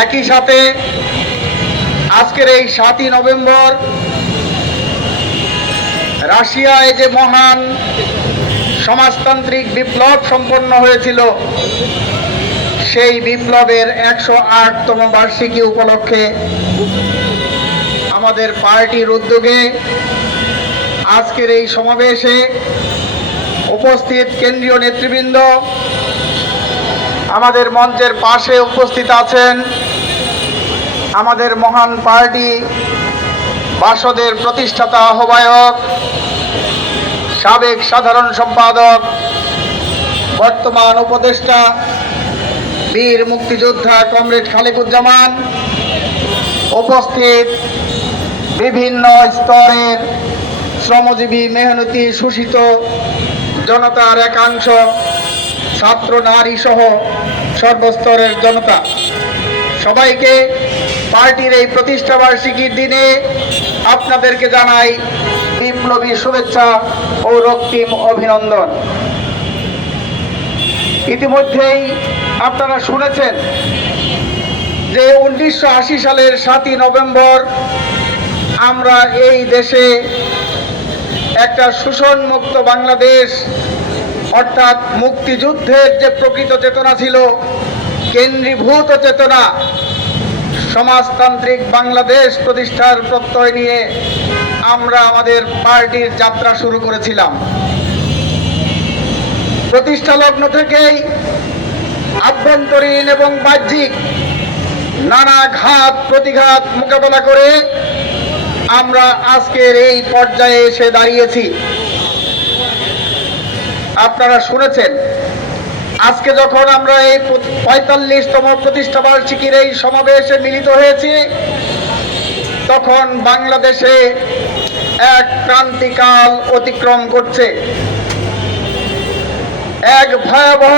একই সাথে আজকের এই 7ই নভেম্বর রাশিয়ায় যে মহান সমাজতান্ত্রিক বিপ্লব সম্পন্ন হয়েছিল, সেই বিপ্লবের 108তম বার্ষিকী উপলক্ষে আমাদের পার্টির উদ্যোগে আজকের এই সমাবেশে উপস্থিত কেন্দ্রীয় নেতৃবৃন্দ, আমাদের মঞ্চের পাশে উপস্থিত আছেন আমাদের মহান পার্টি বাসদের প্রতিষ্ঠাতা আহ্বায়ক, সাবেক সাধারণ সম্পাদক, বর্তমান উপদেষ্টা বীর মুক্তিযোদ্ধা কমরেড খালেকুজ্জামান, উপস্থিত বিভিন্ন স্তরের শ্রমজীবী মেহনতি শোষিত জনতার একাংশ, ছাত্র নারী সহ সর্বস্তরের জনতা, সবাইকে পার্টির এই প্রতিষ্ঠাবার্ষিকীর দিনে আপনাদেরকে জানাই বিপ্লবী শুভেচ্ছা ও রক্তিম অভিনন্দন। ইতিমধ্যেই আপনারা শুনেছেন যে 1980 সালের 7ই নভেম্বর আমরা এই দেশে একটা শোষণমুক্ত বাংলাদেশ, অর্থাৎ মুক্তিযুদ্ধের যে প্রকৃত চেতনা ছিল, কেন্দ্রীভূত চেতনা, সমাজতান্ত্রিক বাংলাদেশ প্রতিষ্ঠার প্রত্যয় নিয়ে আমরা আমাদের পার্টির যাত্রা শুরু করেছিলাম। প্রতিষ্ঠা লগ্ন থেকেই আভ্যন্তরীণ এবং বাহ্যিক নানা ঘাত প্রতিঘাত মোকাবেলা করে আমরা আজকের এই পর্যায়ে এসে দাঁড়িয়েছি। আপনারা শুনেছেন আজকে যখন আমরা এই 45তম প্রতিষ্ঠাবার্ষিকীর এই সমাবেশে মিলিত হয়েছি, তখন বাংলাদেশে এক ক্রান্তিকাল অতিক্রম করছে। এক ভয়াবহ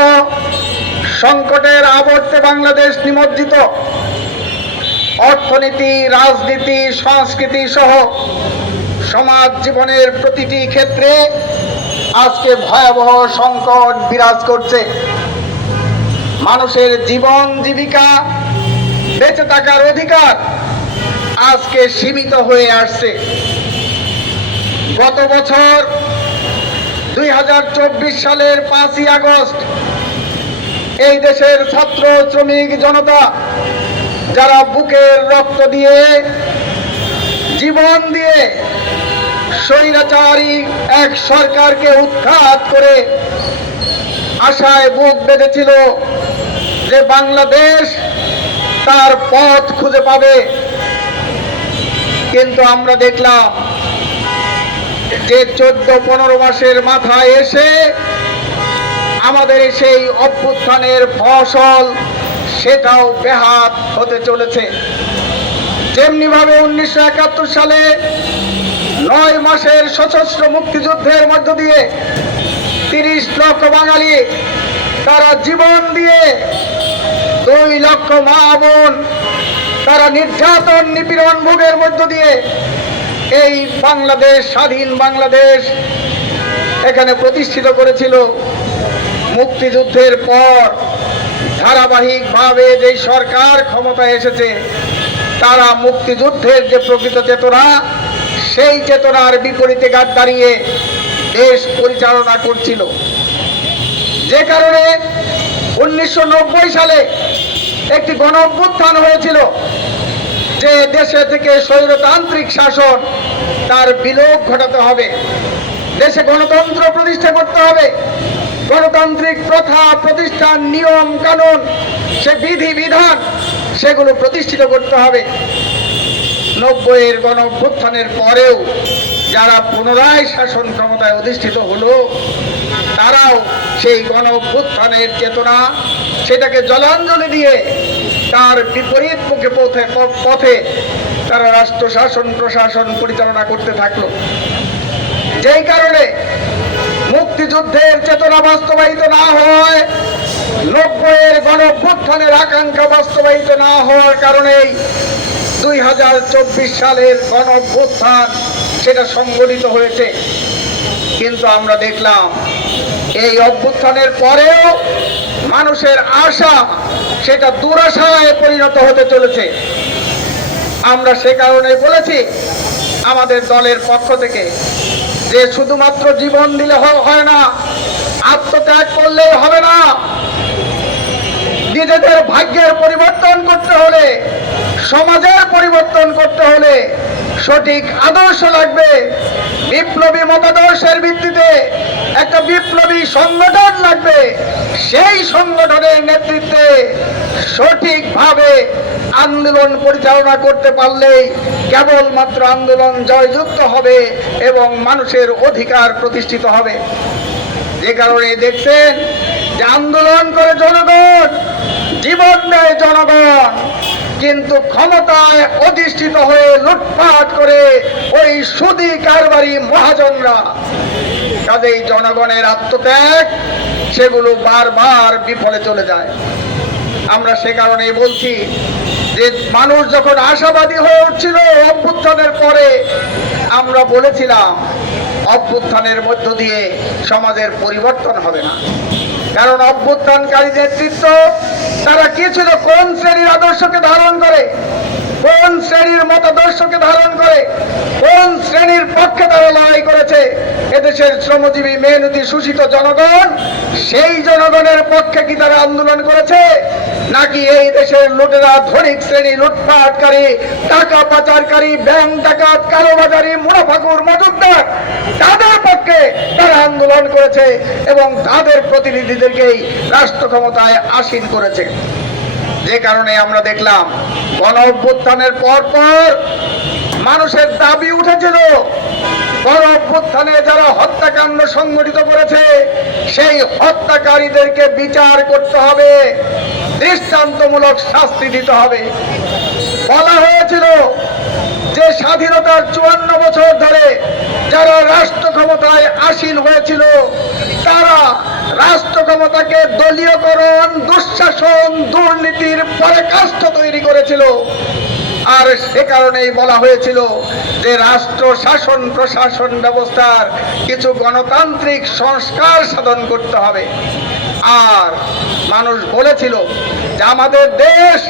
সংকটের আবর্তে বাংলাদেশ নিমজ্জিত। অর্থনীতি, রাজনীতি, সংস্কৃতি সহ সমাজ জীবনের প্রতিটি ক্ষেত্রে আজকে ভয়াবহ সংকট বিরাজ করছে। মানুষের জীবন জীবিকা, বেঁচে থাকার অধিকার আজকে সীমিত হয়ে আসছে। গত বছর 2024 সালের 5ই আগস্ট এই দেশের ছাত্র শ্রমিক জনতা, যারা বুকের রক্ত দিয়ে, জীবন দিয়ে স্বৈরাচারী এক সরকারকে উৎখাত করে আশায় বুক বেঁধেছিল যে বাংলাদেশ তার পথ খুঁজে পাবে, কিন্তু আমরা দেখলাম যে 14-15 মাসের মাথায় এসে আমাদের সেই অভ্যুত্থানের ফসল সেটাও বেহাত হতে চলেছে। যেমনি ভাবে 1971 সালে 9 মাসের সশস্ত্র মুক্তিযুদ্ধের মধ্য দিয়ে 30 লক্ষ বাঙালি তারা জীবন দিয়ে, 2 লক্ষ মা বোন তারা নির্যাতন নিপীড়ন ভোগের মধ্য দিয়ে এই বাংলাদেশ, স্বাধীন বাংলাদেশ এখানে প্রতিষ্ঠিত করেছিল। মুক্তিযুদ্ধের পর ধারাবাহিকভাবে যে সরকার ক্ষমতায় এসেছে, তারা মুক্তিযুদ্ধের যে প্রকৃত চেতনা, সেই চেতনার বিপরীতে ঘাত দাঁড়িয়ে দেশ পরিচালনা করছিল। যে কারণে 1990 সালে একটি গণ অভ্যুত্থান হয়েছিল, যে দেশে থেকে স্বৈরতান্ত্রিক শাসন তার বিলোপ ঘটাতে হবে, দেশে গণতন্ত্র প্রতিষ্ঠা করতে হবে, গণতান্ত্রিক প্রথা, প্রতিষ্ঠান, নিয়ম কানুন, সে বিধি বিধান সেগুলো প্রতিষ্ঠিত করতে হবে। 90-এর গণ অভ্যুত্থানের পরেও যারা পুনরায় শাসন ক্ষমতায় অধিষ্ঠিত হলো, তারাও সেই গণ অভ্যুত্থানের চেতনা সেটাকে জলাঞ্জলি দিয়ে তার বিপরীত পথে তারা রাষ্ট্র শাসন প্রশাসন পরিচালনা করতে থাকলো। যেই কারণে মুক্তিযুদ্ধের চেতনা বাস্তবায়িত না হয়, 90-এর গণ অভ্যুত্থানের আকাঙ্ক্ষা বাস্তবায়িত না হওয়ার কারণেই 2024 সালের গণ অভ্যুত্থান সেটা সংগঠিত হয়েছে। কিন্তু আমরা দেখলাম এই অভ্যুত্থানের পরেও মানুষের আশা সেটা দুরাশায় পরিণত হতে চলেছে। আমরা সে কারণে বলেছি আমাদের দলের পক্ষ থেকে যে শুধুমাত্র জীবন দিলে হয় না, আত্মত্যাগ করলেই হবে না। নিজেদের ভাগ্যের পরিবর্তন করতে হলে, সমাজের পরিবর্তন করতে হলে সঠিক আদর্শ লাগবে। বিপ্লবী মতাদর্শের ভিত্তিতে একটা বিপ্লবী সংগঠন লাগবে। সেই সংগঠনের নেতৃত্বে সঠিকভাবে আন্দোলন পরিচালনা করতে পারলেই কেবলমাত্র আন্দোলন জয়যুক্ত হবে এবং মানুষের অধিকার প্রতিষ্ঠিত হবে। যে কারণে দেখছেন যে আন্দোলন করে জনগণ, জীবন দেয় জনগণ, কিন্তু ক্ষমতায় অধিষ্ঠিত হয়ে লুটপাট করে ওই সুদী কারবারি মহাজনরা। কাজেই জনগণের আত্মত্যাগ সেগুলো বারবার বিফলে চলে যায়। আমরা সে কারণেই বলছি যে মানুষ যখন আশাবাদী হয়ে উঠছিল অভ্যুত্থানের পরে, আমরা বলেছিলাম অভ্যুত্থানের মধ্য দিয়ে সমাজের পরিবর্তন হবে না। কারণ অভ্যুত্থানকারী নেতৃত্ব তারা কি ছিল, কোন শ্রেণীর আদর্শকে ধারণ করে, কোন শ্রেণীর মতাদর্শকে ধারণ করে, কোন শ্রেণীর পক্ষে তারা লড়াই করেছে। এদেশের শ্রমজীবী মেহনতি শোষিত জনগণ, সেই জনগণের পক্ষে কি তারা আন্দোলন করেছে, নাকি এই দেশের লুটেরা ধনিক শ্রেণী, লুটপাটকারী, টাকা পাচারকারী, ব্যাংক ডাকাত, কালোবাজারি, মুনাফাখোর, মজুমদার, তাদের পক্ষে তারা আন্দোলন করেছে এবং তাদের প্রতিনিধিদেরকেই রাষ্ট্র ক্ষমতায় আসীন করেছে। যে কারণে আমরা দেখলাম গণ অভ্যুত্থানের পর মানুষের দাবি উঠেছিল গণ অভ্যুত্থানে যারা হত্যাকাণ্ড সংগঠিত করেছে সেই হত্যাকারীদেরকে বিচার করতে হবে, দৃষ্টান্তমূলক শাস্তি দিতে হবে। বলা হয়েছিল যে স্বাধীনতার 54 বছর ধরে যারা রাষ্ট্র ক্ষমতায় আসীন হয়েছিল তারা রাষ্ট্র ক্ষমতাকে দলীয়করণ, দুঃশাসন, দুর্নীতির পরাকাষ্ঠা তৈরি করেছিল। আর সে কারণেই বলা হয়েছিল যে রাষ্ট্র শাসন প্রশাসন ব্যবস্থার কিছু গণতান্ত্রিক সংস্কার সাধন করতে হবে। আর মানুষ বলেছিল যে আমাদের দেশ,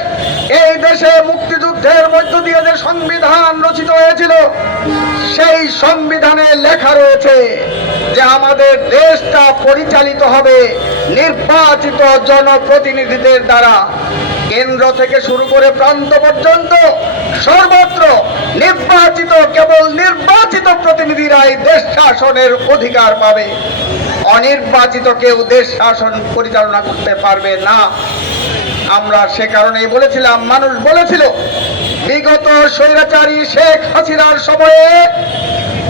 এই দেশে মুক্তিযুদ্ধের মধ্য দিয়ে যে সংবিধান রচিত হয়েছিল সেই সংবিধানে লেখা রয়েছে যে আমাদের দেশটা পরিচালিত হবে নির্বাচিত জনপ্রতিনিধিদের দ্বারা। কেন্দ্র থেকে শুরু করে প্রান্ত পর্যন্ত সর্বত্র নির্বাচিত, কেবল নির্বাচিত প্রতিনিধিরাই দেশ শাসনের অধিকার পাবে। অনির্বাচিত কেউ দেশ শাসন পরিচালনা করতে পারবে না। আমরা সে কারণেই বলেছিলাম, মানুষ বলেছিল বিগত স্বৈরাচারী শেখ হাসিনার সময়ে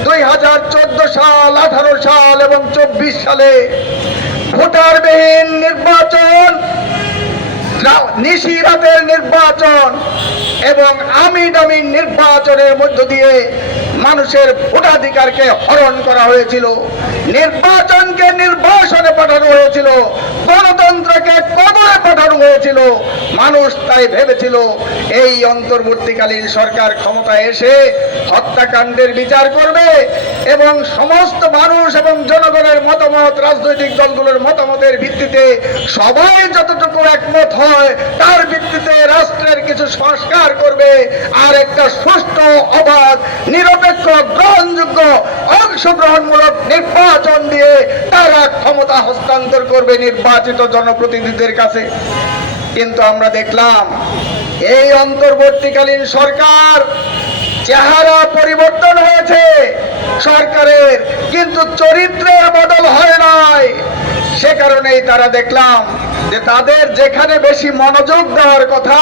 2014 সাল, 18 সাল এবং 24 সালে ভোটারবিহীন নির্বাচন, নিশিরাতের নির্বাচন এবং আমিন নির্বাচনের মধ্য দিয়ে মানুষের ভোটাধিকারকে হরণ করা হয়েছিল, নির্বাচনকে নির্বাসনে পাঠানো হয়েছিল, গণতন্ত্রকে কবরে পাঠানো হয়েছিল। মানুষ তাই ভেবেছিল এই অন্তর্বর্তীকালীন সরকার ক্ষমতায় এসে হত্যাকাণ্ডের বিচার করবে এবং সমস্ত মানুষ এবং জনগণের মতামত, রাজনৈতিক দলগুলোর মতামতের ভিত্তিতে সবাই যতটুকু একমত হয় তার ভিত্তিতে রাষ্ট্রের কিছু সংস্কার করবে আর একটা সুষ্ঠু, অবাধ, নিরপেক্ষ, গ্রহণযোগ্য, অংশগ্রহণমূলক নির্বাচন দিয়ে তারা ক্ষমতা হস্তান্তর করবে নির্বাচিত জনপ্রতিনিধিদের কাছে। কিন্তু আমরা দেখলাম এই অন্তর্বর্তীকালীন সরকার চেহারা পরিবর্তন হয়েছে সরকারের, কিন্তু চরিত্রের বদল হয় নাই। সে কারণেই তারা দেখলাম যে তাদের যেখানে বেশি মনোযোগ দেওয়ার কথা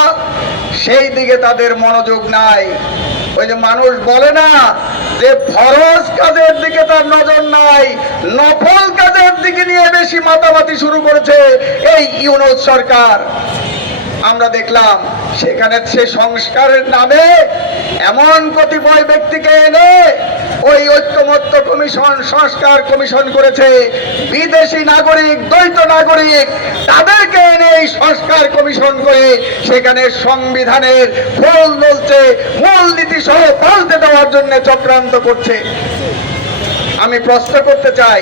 সেই দিকে তাদের মনোযোগ নাই। ওই যে মানুষ বলে না যে ফরজ কাজের দিকে তার নজর নাই, নফল কাজের দিকে নিয়ে বেশি মাতামাতি শুরু করেছে এই ইউনূস সরকার। আমরা দেখলাম সেখানে সে সংস্কারের নামে এমন কতিপয় ব্যক্তিকে এনে ওই ঐক্যমত্য কমিশন, সংস্কার কমিশন করেছে। বিদেশি নাগরিক, দ্বৈত নাগরিক, তাদেরকে এনে এই সংস্কার কমিশন করে সেখানে সংবিধানের ফুল নলছে, মূলনীতি সহ পাল্টে দেওয়ার জন্য চক্রান্ত করছে। আমি প্রশ্ন করতে চাই,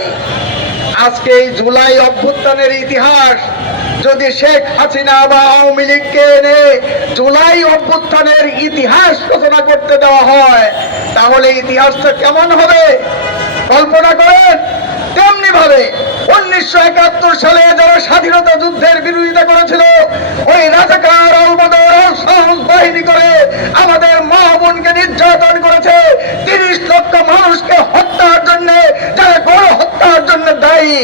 আজকে এই জুলাই অভ্যুত্থানের ইতিহাস যদি শেখ হাসিনা বা আওয়ামী লীগকে এনে জুলাই অভ্যুত্থানের ইতিহাস রচনা করতে দেওয়া হয়, তাহলে ইতিহাসটা কেমন হবে কল্পনা করেন। তেমনি ভাবে 1971 সালে যারা স্বাধীনতা যুদ্ধের বিরোধিতা করেছিল, ওই রাজাকার আল-বদর সাহস বাহিনী করে আমাদের মা বোনকে নির্যাতন করেছে, 30 লক্ষ মানুষকে হত্যার জন্য, যারা গণহত্যার জন্য দায়ী,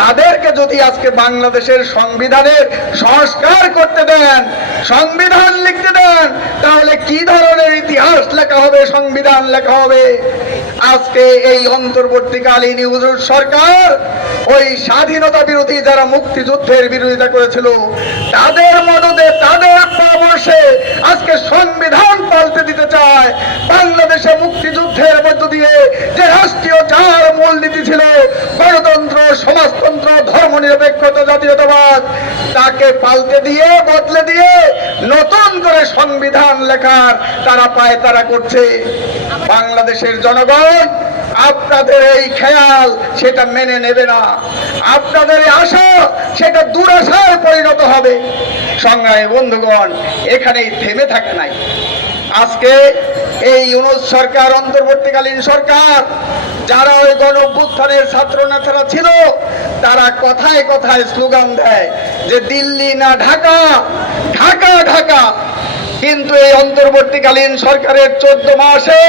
তাদেরকে যদি আজকে বাংলাদেশের সংবিধানের সংস্কার করতে দেন, সংবিধান লিখতে দেন, তাহলে কি ধরনের ইতিহাস লেখা হবে, সংবিধান লেখা হবে। আজকে এই অন্তর্বর্তীকালীন ইউনুস সরকার ওই স্বাধীনতা বিরোধী যারা মুক্তিযুদ্ধের বিরোধিতা করেছিল, তাদের মদদে, তাদের পরামর্শে আজকে সংবিধান পাল্টে দিতে চায়। বাংলাদেশে মুক্তিযুদ্ধের মধ্য দিয়ে যে রাষ্ট্রীয় চার মূলনীতি ছিল, গণতন্ত্র, সমাজতন্ত্র, ধর্মনিরপেক্ষতা, জাতীয়তাবাদ, তাকে পাল্টে দিয়ে, বদলে দিয়ে নতুন করে সংবিধান লেখার তারা পায়তারা করছে। বাংলাদেশের জনগণ আপনাদের এই খেয়াল সেটা মেনে নেবে না, আপনাদের এই আশা সেটা দুরাশায় পরিণত হবে। সংগ্রামী বন্ধুগণ, এখানেই থেমে থাকে নাই। আজকে এই ইউনুস সরকার, অন্তর্বর্তীকালীন সরকার, যারা ওই গণ অভ্যুত্থানের ছাত্র নেতারা ছিল, তারা কথায় কথায় স্লোগান দেয় যে দিল্লি না ঢাকা, ঢাকা ঢাকা। কিন্তু এই অন্তর্বর্তীকালীন সরকারের 14 মাসে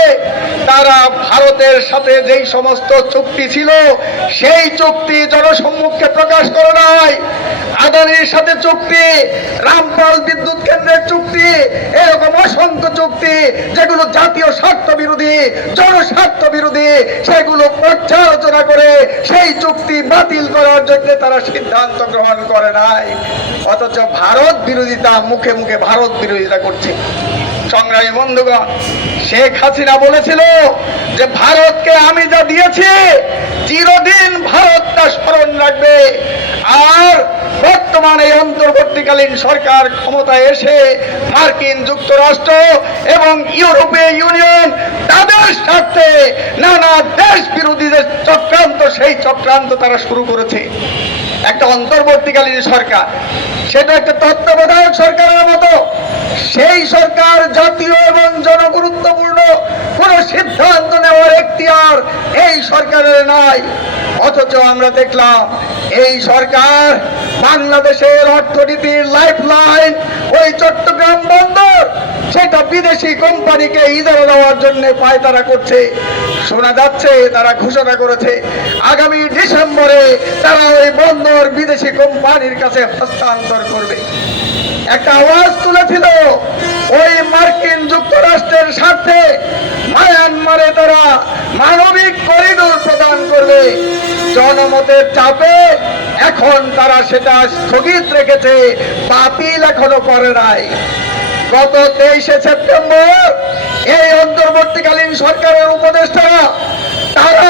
তারা ভারতের সাথে যেই সমস্ত চুক্তি ছিল, সেই চুক্তি জনসম্মুখে প্রকাশ করে নাই। আদানির সাথে চুক্তি, রামপাল বিদ্যুৎ কেন্দ্রের চুক্তি, এরকম অসংখ্য চুক্তি যেগুলো জাতীয় স্বার্থ বিরোধী, জনস্বার্থ বিরোধী, সেগুলো পর্যালোচনা করে সেই চুক্তি বাতিল করার জন্য তারা সিদ্ধান্ত গ্রহণ করে নাই। অথচ ভারত বিরোধিতা, মুখে মুখে ভারত বিরোধিতা করছে। সংগ্রামী বন্ধুগণ, শেখ হাসিনা বলেছিল যে ভারতকে আমি যা দিয়েছি চিরদিন ভারত তা স্মরণ রাখবে। আর বর্তমানে অন্তর্বর্তীকালীন সরকার ক্ষমতায় এসে মার্কিন যুক্তরাষ্ট্র এবং ইউরোপীয় ইউনিয়ন তাদের স্বার্থে নানা দেশ বিরোধীদের চক্রান্ত, সেই চক্রান্ত তারা শুরু করেছে। একটা অন্তর্বর্তীকালীন সরকার, সেটা একটা তত্ত্বাবধায়ক সরকারের মতো, সেই সরকার জাতীয় এবং জনগুরুত্বপূর্ণ কোন সিদ্ধান্ত নেওয়ার এখতিয়ার এই সরকারের নাই। অথচ আমরা দেখলাম এই সরকার বাংলাদেশের অর্থনীতির লাইফলাইন, ওই চট্টগ্রাম বন্দর, সেটা বিদেশি কোম্পানিকে ইজারা দেওয়ার জন্য পায়তারা করছে। শোনা যাচ্ছে তারা ঘোষণা করেছে আগামী ডিসেম্বরে তারা ওই বন্দর বিদেশি কোম্পানির কাছে হস্তান্তর করবে। একটা আওয়াজ তুলেছিল ওই মার্কিন যুক্তরাষ্ট্রের স্বার্থে মায়ানমারে তারা মানবিক করিডোর প্রদান করবে। জনমতের চাপে এখন তারা সেটা স্থগিত রেখেছে, বাতিল এখনো করে নাই। গত 23শে সেপ্টেম্বর এই অন্তর্বর্তীকালীন সরকারের উপদেষ্টারা তারা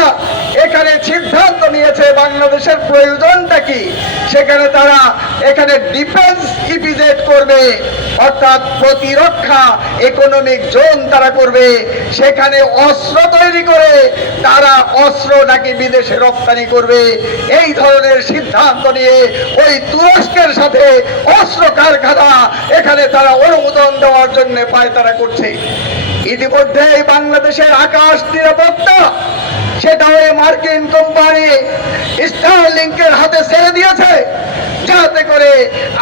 এখানে সিদ্ধান্ত নিয়েছে বাংলাদেশের প্রয়োজনটা কি, সেখানে তারা এখানে ডিফেন্স ইপিজেড করবে, অর্থাৎ প্রতিরক্ষা ইকোনমিক জোন তারা করবে। সেখানে অস্ত্র তৈরি করে তারা অস্ত্র নাকি বিদেশে রপ্তানি করবে। এই ধরনের সিদ্ধান্ত নিয়ে ওই তুরস্কের সাথে অস্ত্র কারখানা এখানে তারা অনুমোদন দেওয়ার জন্য পায়তারা করছে। ইতিমধ্যে বাংলাদেশের আকাশ নিরাপত্তা সেটা ওই মার্কিন কোম্পানি স্টারলিংকের হাতে ছেড়ে দিয়েছে, যাতে করে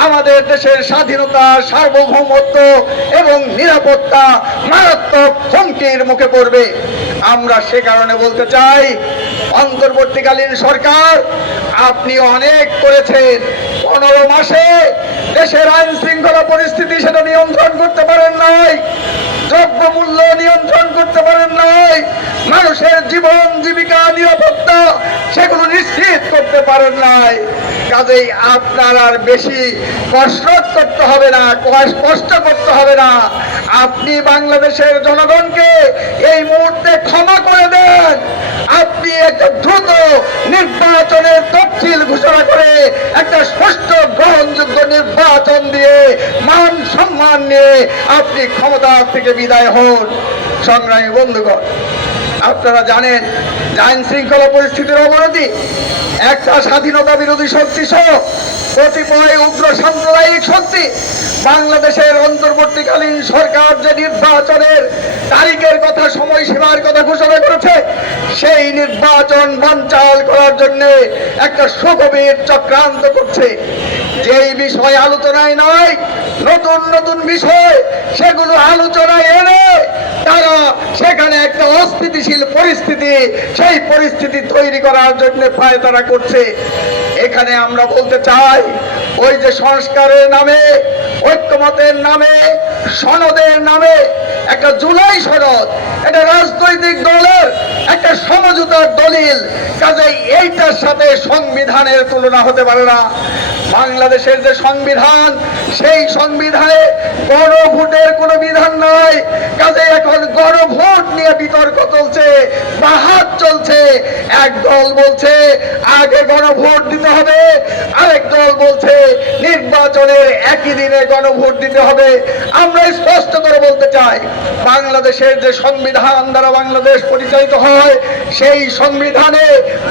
আমাদের দেশের স্বাধীনতা, সার্বভৌমত্ব এবং নিরাপত্তা মারাত্মক হুমকির মুখে পড়বে। আমরা সে কারণে বলতে চাই, অন্তর্বর্তীকালীন সরকার আপনি অনেক করেছেন। 15 মাসে দেশের আইন শৃঙ্খলা পরিস্থিতি সেটা নিয়ন্ত্রণ করতে পারেন নাই, দ্রব্যমূল্য নিয়ন্ত্রণ করতে পারেন নাই, মানুষের জীবন জীবিকা নিরাপত্তা সেগুলো নিশ্চিত করতে পারেন নাই। কাজেই আপনার আর বেশি কসরত করতে হবে না, কষ্ট করতে হবে না। আপনি বাংলাদেশের জনগণকে এই মুহূর্তে ক্ষমা করে দেন। আপনি একটা দ্রুত নির্বাচনের তফসিল ঘোষণা করে একটা সুষ্ঠু গ্রহণযোগ্য নির্বাচন দিয়ে মান সম্মান নিয়ে আপনি ক্ষমতা থেকে বিদায় হন। সংগ্রামী বন্ধুগণ, আপনারা জানেন যে আইন শৃঙ্খলা পরিস্থিতির অবনতি একটা স্বাধীনতা বিরোধী শক্তি সহ কতিপয় উগ্র সাম্প্রদায়িক শক্তি বাংলাদেশের অন্তর্বর্তীকালীন সরকার যে নির্বাচনের তারিখের কথা, সময়সীমার কথা ঘোষণা করেছে, সেই নির্বাচন বানচাল করার জন্য একটা সুগভীর চক্রান্ত করছে। যেই বিষয় আলোচনায় নয়, নতুন নতুন বিষয় সেগুলো আলোচনায় এনে তারা সেখানে একটা অস্থিতিশীল পরিস্থিতি, সেই পরিস্থিতি তৈরি করার জন্য পায়তারা করছে। এখানে আমরা বলতে চাই, ওই যে সংস্কারের নামে, ঐক্যমতের নামে, সনদের নামে একটা জুলাই সনদ, এটা রাজনৈতিক দলের একটা সমঝোতার দলিল, কাজেই এইটার সাথে সংবিধানের তুলনা হতে পারে না। বাংলাদেশের যে সংবিধান, সেই সংবিধানে গণভোটের কোনো বিধান নাই। কাজে এখন গণভোট নিয়ে বিতর্ক চলছে, বাহাত চলছে। এক দল বলছে আগে গণভোট দিতে হবে, আরেক দল বলছে নির্বাচনের একই দিনে গণভোট দিতে হবে। আমরা স্পষ্ট করে বলতে চাই, বাংলাদেশের যে সংবিধান দ্বারা বাংলাদেশ পরিচালিত হয়, সেই সংবিধানে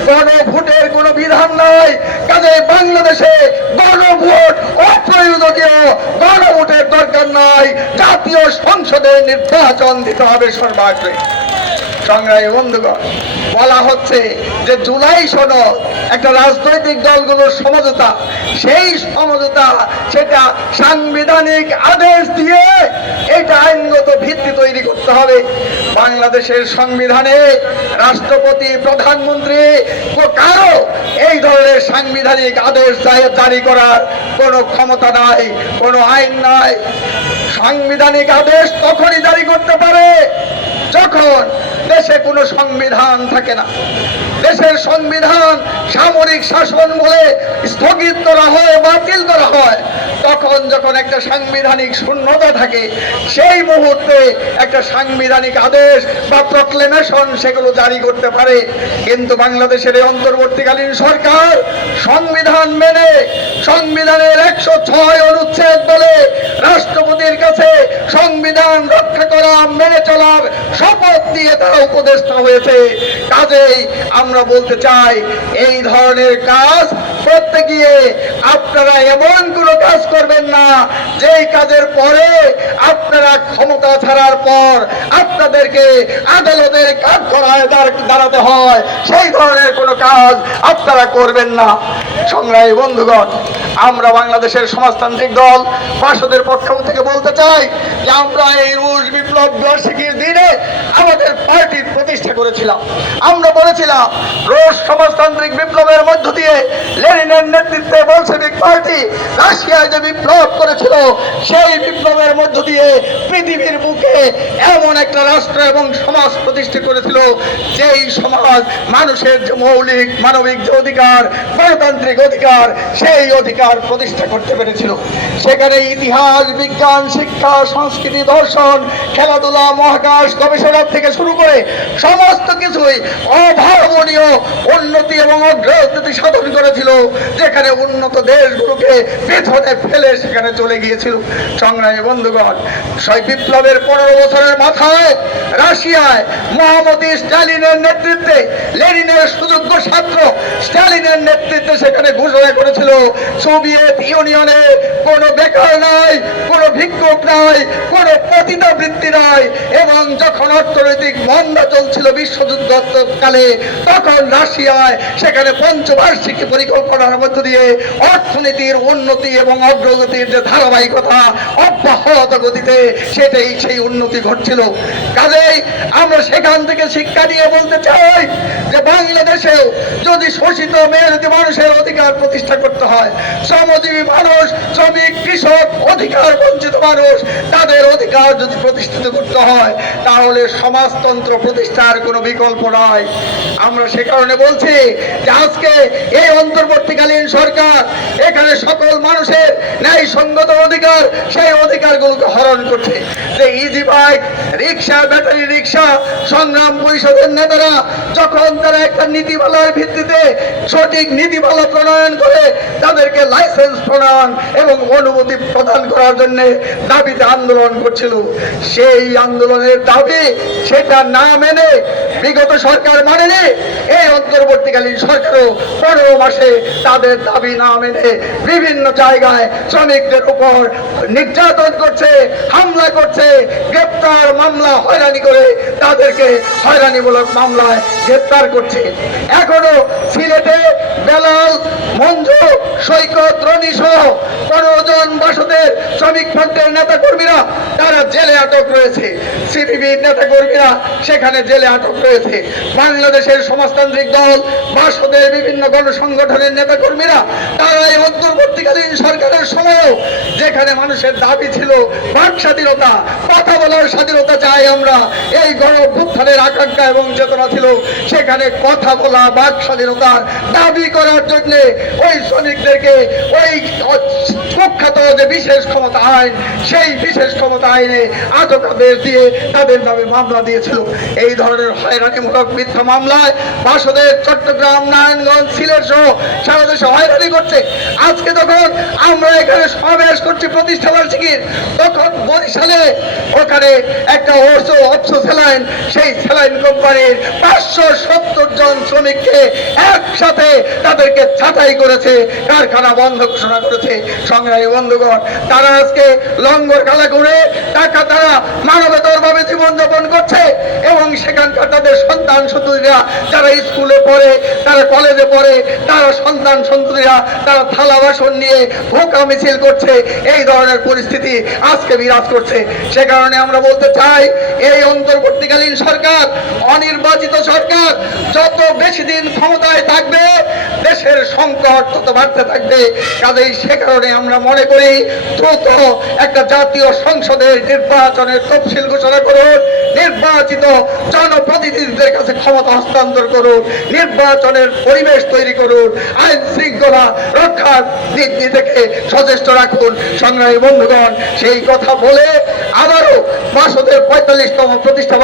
গণভোটের কোনো বিধান নাই। কাজে বাংলাদেশে গণভোট অপ্রয়োজনীয়, গণভোটের দরকার নাই। জাতীয় সংসদে নির্বাচন দিতে হবে সর্বাগ্রে। সংগ্রামী বন্ধুগণ, বলা হচ্ছে যে জুলাই সনদ একটা রাজনৈতিক দলগুলোর সমঝোতা, সেই সমঝোতা সেটা সাংবিধানিক আদেশ দিয়ে এটা আইনগত ভিত্তি তৈরি করতে হবে। বাংলাদেশের সংবিধানে রাষ্ট্রপতি, প্রধানমন্ত্রী কারো এই ধরনের সাংবিধানিক আদেশ জারি করার কোনো ক্ষমতা নাই, কোনো আইন নাই। সাংবিধানিক আদেশ তখনই জারি করতে পারে যখন দেশে কোনো সংবিধান থাকে না। দেশের সংবিধান সামরিক শাসন বলে স্থগিত করা হয়, বাতিল করা হয়, তখন যখন একটা সাংবিধানিক শূন্যতা থাকে, সেই মুহূর্তে একটা সাংবিধানিক আদেশ বা প্রক্লেমেশন সেগুলো জারি করতে পারে। কিন্তু বাংলাদেশের এই অন্তর্বর্তীকালীন সরকার সংবিধান মেনে, সংবিধানের 106 অনুচ্ছেদ বলে রাষ্ট্রপতির কাছে সংবিধান রক্ষা করা, মেনে চলার শপথ দিয়ে তারা উপদেষ্টা হয়েছে। কাজেই আমরা বলতে চাই, এই ধরনের কাজ করতে গিয়ে আপনারা এমন কোনো কাজ করবেন না যেই কাজের পরে আপনারা ক্ষমতা ছাড়ার পর আপনাদেরকে আদালতের কাঠগড়ায় দাঁড়াতে হয়। সেই ধরনের কোনো কাজ আপনারা করবেন না। সংগ্রামী বন্ধুগণ, আমরা বাংলাদেশের সমাজতান্ত্রিক দল বাসদের পক্ষ থেকে বলতে চাই যে আমরা এই রুশ বিপ্লব বার্ষিকীর দিনে আমাদের পার্টির প্রতিষ্ঠা করেছিলাম। আমরা বলেছিলাম রুশ সমাজতান্ত্রিক বিপ্লবের মধ্য দিয়ে লেনিনের নেতৃত্বে বলশেভিক পার্টি রাশিয়ায় যে বিপ্লব করেছিল, সেই বিপ্লবের মধ্য দিয়ে পৃথিবীর বুকে এমন একটা রাষ্ট্র এবং সমাজ প্রতিষ্ঠা করেছিল, যেই সমাজ মানুষের যে মৌলিক মানবিক যে অধিকার, গণতান্ত্রিক অধিকার, সেই অধিকার প্রতিষ্ঠা করতে পেরেছিল। সেখানে ইতিহাস, বিজ্ঞান, শিক্ষা, সংস্কৃতি, দর্শন, খেলাধুলা, মহাকাশ গবেষণা থেকে শুরু করে সমস্ত কিছুই অভাবনীয় উন্নতি এবং অগ্রগতি সাধন করেছিল, যেখানে উন্নত দেশগুলোকে পেছনে ফেলে সেখানে চলে গিয়েছিল। সংগ্রামী বন্ধুগণ, সেই বিপ্লবের 15 বছরের মাথায় রাশিয়ায় মহামতি স্টালিনের নেতৃত্বে, লেনিনের সুযোগ্য ছাত্র স্টালিনের নেতৃত্বে সেখানে ঘোষণা করেছিল সোভিয়েত ইউনিয়নে কোনো বেকার নাই, কোনো ভিক্ষুক নাই, কোনো পতিতাবৃত্তি নাই। এবং যখন অর্থনৈতিক মন্দা চলছিল বিশ্বযুদ্ধকালে, তখন রাশিয়ায় সেখানে পঞ্চবার্ষিকী পরিকল্পনার মধ্য দিয়ে অর্থনীতির উন্নতি এবং অগ্রগতির যে ধারাবাহিকতা অব্যাহত গতিতে সেটাই সেই উন্নতি ঘটছিল। কাজেই আমরা সেখান থেকে শিক্ষা নিয়ে বলতে চাই যে বাংলাদেশেও যদি শোষিত মেহনতি মানুষের অধিকার প্রতিষ্ঠা করতে হয়, শ্রমজীবী মানুষ, শ্রমিক, কৃষক, অধিকার বঞ্চিত মানুষ, তাদের অধিকার যদি প্রতিষ্ঠিত করতে হয়, তাহলে সমাজতন্ত্র প্রতিষ্ঠার কোনো বিকল্প নয়। আমরা সে কারণে বলছি যে আজকে এই অন্তর্বর্তীকালীন সরকার এখানে সকল মানুষের ন্যায়সঙ্গত অধিকার, সেই অধিকারগুলোকে হরণ করছে। যে ইজি বাইক রিক্সা, ব্যাটারি রিক্সা সংগ্রাম পরিষদের নেতারা যখন তারা একটা নীতিমালার ভিত্তিতে সঠিক নীতিমালা প্রণয়ন করে তাদেরকে লাইসেন্স প্রণয়ন এবং অনুমতি প্রদান করার জন্য দাবিতে আন্দোলন করছিল, সেই আন্দোলনের দাবি সেটা না মেনে বিগত সরকার মানেনি, এই অন্তর্বর্তীকালীন সরকারও 15 মাসে তাদের দাবি না মেনে বিভিন্ন জায়গায় শ্রমিকদের উপর নির্যাতন করছে, হামলা করছে, গ্রেপ্তার মামলা হয়রানি করে তাদেরকে হয়রানিমূলক মামলায় গ্রেপ্তার করছে। এখনো সিলেটে বেলাল, মঞ্জু, সৈকত, রনি সহ 15 জন বাসদের শ্রমিক ফ্রন্টের নেতা কর্মীরা তারা জেলে আটক রয়েছে। সিপিবির নেতা কর্মীরা সেখানে জেলে আটক রয়েছে। বাংলাদেশের সমাজতান্ত্রিক দল, বাসদের বিভিন্ন গণসংগঠনের নেতা কর্মীরা তারা এই অন্তর্বর্তীকালীন সরকারের সময়ও যেখানে মানুষের দাবি ছিল বাক স্বাধীনতা, কথা বলার স্বাধীনতা চাই আমরা, এই গণঅভ্যুত্থানের আকাঙ্ক্ষা এবং চেতনা ছিল, সেখানে কথা বলা, বাক স্বাধীনতার দাবি করার জন্য ওই শ্রমিকদেরকে ওই কুখ্যাত যে বিশেষ ক্ষমতা আইন, সেই বিশেষ ক্ষমতা আইনে আটক আদেশ দিয়ে তাদের নামে মামলা দিয়েছিল। এই ধরনের হয়রানিমূলক মিথ্যা মামলায় বাসদের চট্টগ্রাম, নারায়ণগঞ্জ, সিলেট সহ সারা দেশে হয়রানি করছে। আজকে যখন আমরা এখানে সমাবেশ করছি প্রতিষ্ঠা বার্ষিকীর, তখন বরিশালে ওখানে একটা অপসো স্যালাইন, সেই স্যালাইন কোম্পানির 570 জন শ্রমিককে একসাথে তাদেরকে ছাঁটাই করেছে, কারখানা বন্ধ ঘোষণা করেছে। সংগ্রামী বন্ধুগণ, তারা আজকে লঙ্গর খেলা করে টাকা তারা মানবেতর ভাবে জীবনযাপন করছে এবং সেখানকার তাদের সন্তান সন্ততিরা যারা স্কুলে পড়ে, তারা কলেজে পড়ে, তারা সন্তান সন্ততিরা তারা থালা বাসন নিয়ে ভোকা মিছিল করছে। এই ধরনের পরিস্থিতি আজকে বিরাজ করছে। সে কারণে আমরা বলতে চাই, এই অন্তর্বর্তীকালীন সরকার, অনির্বাচিত সরকার যত বেশি দিন ক্ষমতায় থাকবে দেশের সংকট তত বাড়তে থাকবে। কাজেই সে কারণে আমরা মনে করি দ্রুত একটা জাতীয় সংসদের নির্বাচনের তফসিল ঘোষণা করুন, নির্বাচিত জনপ্রতিনিধিদের কাছে ক্ষমতা হস্তান্তর করুন, নির্বাচনের পরিবেশ তৈরি করুন, আইন শৃঙ্খলা রক্ষার দিক থেকে সচেষ্ট রাখুন। সংগ্রামী বন্ধুগণ, সেই কথা বলে আবারও বাসদের 45তম প্রতিষ্ঠা